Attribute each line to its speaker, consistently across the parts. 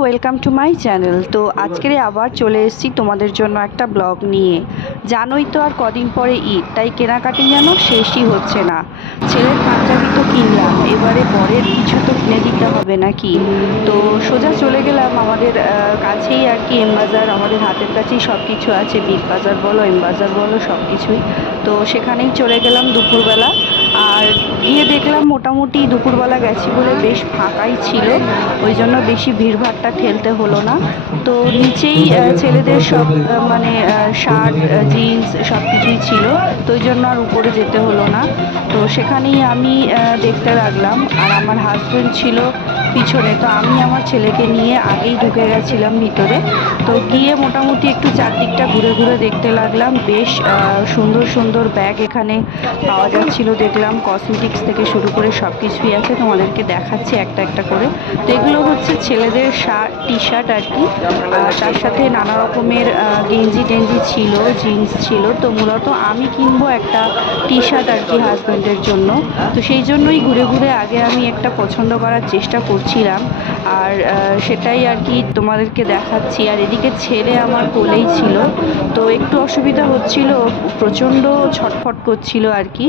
Speaker 1: Welcome to my channel তো আজকের আবার চলে এসেছি তোমাদের জন্য একটা ব্লগ নিয়ে। জানোই তো আর কদিন পরে ঈদ, তাই কেনাকাটি যেন শেষই হচ্ছে না। ছেলের পাঞ্জাবি তো কিনলাম, এবারে বরের কিছু তো কিনে দিতে হবে নাকি? তো সোজা চলে গেলাম আমাদের কাছেই আর কি এম বাজার আমাদের হাতের কাছেই সব কিছু আছে বিগ বাজার বলো, এম বাজার বলো সব কিছুই তো সেখানেই চলে গেলাম দুপুরবেলা। আর গিয়ে দেখলাম মোটামুটি দুপুরবেলা গেছি বলে বেশ ফাঁকাই ছিল। ওই জন্য বেশি ভিড়ভাড়টা ঠেলতে হলো না। তো নিচেই ছেলেদের সব মানে শার্ট জিন্স সব কিছুই ছিল। তো ওই জন্য আর উপরে যেতে হলো না। তো সেখানেই আমি দেখতে লাগলাম। আর আমার হাজব্যান্ড ছিল পিছনে। তো আমি আমার ছেলেকে নিয়ে আগেই ঢুকে গেছিলাম ভিতরে। তো গিয়ে মোটামুটি একটু চারদিকটা ঘুরে ঘুরে দেখতে লাগলাম। বেশ সুন্দর সুন্দর ব্যাগ এখানে পাওয়া যাচ্ছিল। দেখলাম কসমেটিক্স থেকে শুরু করে সব কিছুই আছে, তোমাদেরকে দেখাচ্ছি একটা একটা করে। তো এগুলো হচ্ছে ছেলেদের শার্ট টি শার্ট আর কি। তার সাথে নানা রকমের গেঞ্জি টেঞ্জি ছিল, জিন্স ছিল। তো মূলত আমি কিনবো একটা টি শার্ট আর কি হাজব্যান্ডের জন্য। তো সেই জন্যই ঘুরে ঘুরে আগে আমি একটা পছন্দ করার চেষ্টা করছিলাম। আর সেটাই আর কি তোমাদেরকে দেখাচ্ছি। আর এদিকে ছেলে আমার কোলেই ছিল। তো একটু অসুবিধা হচ্ছিল, প্রচণ্ড ছটফট করছিল আর কি।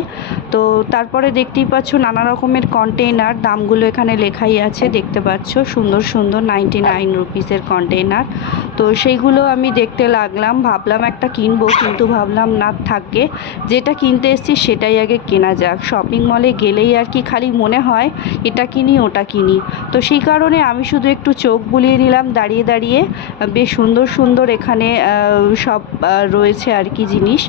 Speaker 1: তো তারপরে দেখতেই পাচ্ছ নানা রকমের কন্টেইনার দামগুলো এখানে লেখাই আছে, দেখতে পাচ্ছ। সুন্দর সুন্দর নাইনটি নাইন রুপিসের কন্টেইনার তো সেইগুলো আমি দেখতে লাগলাম, ভাবলাম একটা কিনবো, কিন্তু ভাবলাম না থাকে। যেটা কিনতে এসেছি সেটাই আগে কেনা যাক। শপিং মলে গেলেই আর কি খালি মনে হয়, এটা কিনি, ওটা কিনি। তো সেই কারণে আমি শুধু একটু চোখ বুলিয়ে নিলাম, দাঁড়িয়ে দাঁড়িয়ে। বেশ সুন্দর সুন্দর এখানে সব রয়েছে আর কি জিনিস।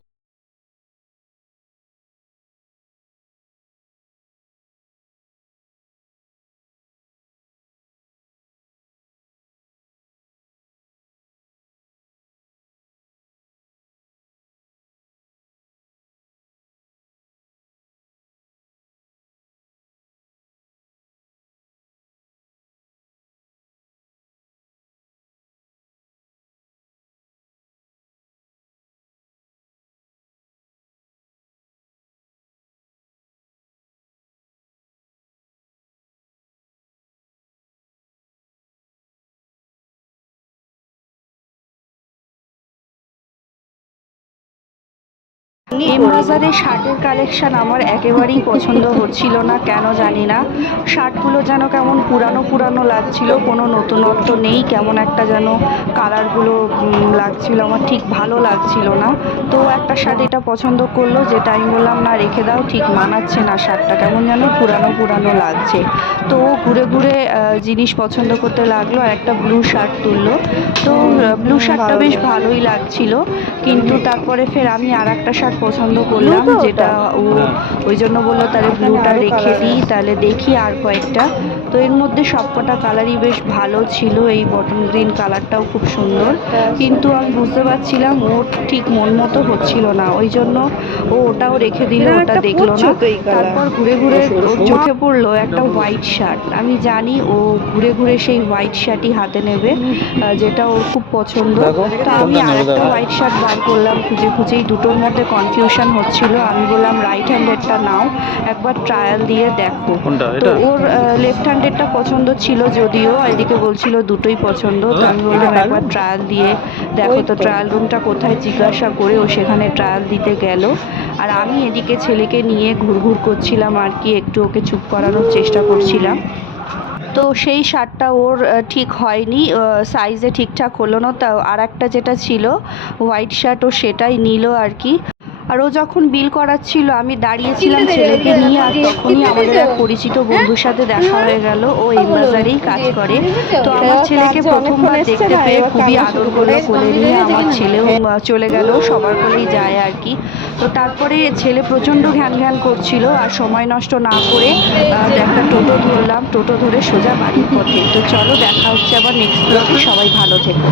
Speaker 1: এম বাজারে শার্টের কালেকশান আমার একেবারেই পছন্দ হচ্ছিল না, কেন জানি না। শার্টগুলো যেন কেমন পুরানো পুরানো লাগছিল, কোনো নতুনত্ব নেই, কেমন একটা যেন কালারগুলো লাগছিল আমার ঠিক ভালো লাগছিল না। তো একটা শার্ট এটা পছন্দ করল যেটা আমি বললাম না রেখে দাও ঠিক মানাচ্ছে না শার্টটা কেমন যেন পুরানো পুরানো লাগছে। তো ও ঘুরে ঘুরে জিনিস পছন্দ করতে লাগল আর একটা ব্লু শার্ট তুললো। তো ব্লু শার্টটা বেশ ভালোই লাগছিল কিন্তু তারপরে ফের আমি আর একটা শার্ট পছন্দ করলাম যেটা ও ওই জন্য বলল তাহলে ব্লুটা রেখে দিই তাহলে দেখি আর কয়েকটা। তো এর মধ্যে সবকটা কালারই বেশ ভালো ছিল এই বটন গ্রিন কালারটাও খুব সুন্দর। কিন্তু আমি বুঝতে পারছিলাম ওর ঠিক মন মতো হচ্ছিল না। ওই জন্য ও ওটাও রেখে দিল ওটা দেখল না। তারপর ঘুরে ঘুরে ওর চোখে পড়ল একটা হোয়াইট শার্ট আমি জানি ও ঘুরে ঘুরে সেই হোয়াইট শার্টই হাতে নেবে যেটা ওর খুব পছন্দ। তো আমি আরেকটা হোয়াইট শার্ট বার করলাম খুঁজে খুঁজেই দুটোর মধ্যে কনফিউশন হচ্ছিল। আমি বললাম রাইট হ্যান্ডেডটা নাও একবার ট্রায়াল দিয়ে দেখো। তো ওর লেফট হ্যান্ডেডটা পছন্দ ছিল যদিও এদিকে বলছিল দুটোই পছন্দ। তো আমি বললাম একবার ট্রায়াল দিয়ে দেখো তো ট্রায়াল রুমটা কোথায়? জিজ্ঞাসা করে ও সেখানে ট্রায়াল দিতে গেল। আর আমি এদিকে ছেলেকে নিয়ে ঘুরঘুর করছিলাম আর কি একটু ওকে চুপ করানোর চেষ্টা করছিলাম। তো সেই শার্টটা ওর ঠিক হয়নি সাইজে ঠিকঠাক হলো না। তাও আর একটা যেটা ছিল হোয়াইট শার্ট ও সেটাই নিল আর কি। আর ও যখন বিল করাচ্ছিল আমি দাঁড়িয়েছিলাম ছেলেকে নিয়ে আর তখনই আমাদের এক পরিচিত বন্ধুর সাথে দেখা হয়ে গেল। ও এই বাজারেই কাজ করে। তো আমার ছেলেকে প্রথমবার দেখতে পেয়ে খুবই আদর করে কোলে নিয়ে আমার ছেলেও চলে গেল সবার কোলেই যায় আর কি। তো তারপরে ছেলে প্রচণ্ড ঘ্যান ঘ্যান করছিল আর সময় নষ্ট না করে একটা টোটো ধরলাম। টোটো ধরে সোজা বাড়ির পথে। তো চলো দেখা হচ্ছে আবার নেক্সট ব্লগে সবাই ভালো থেকো।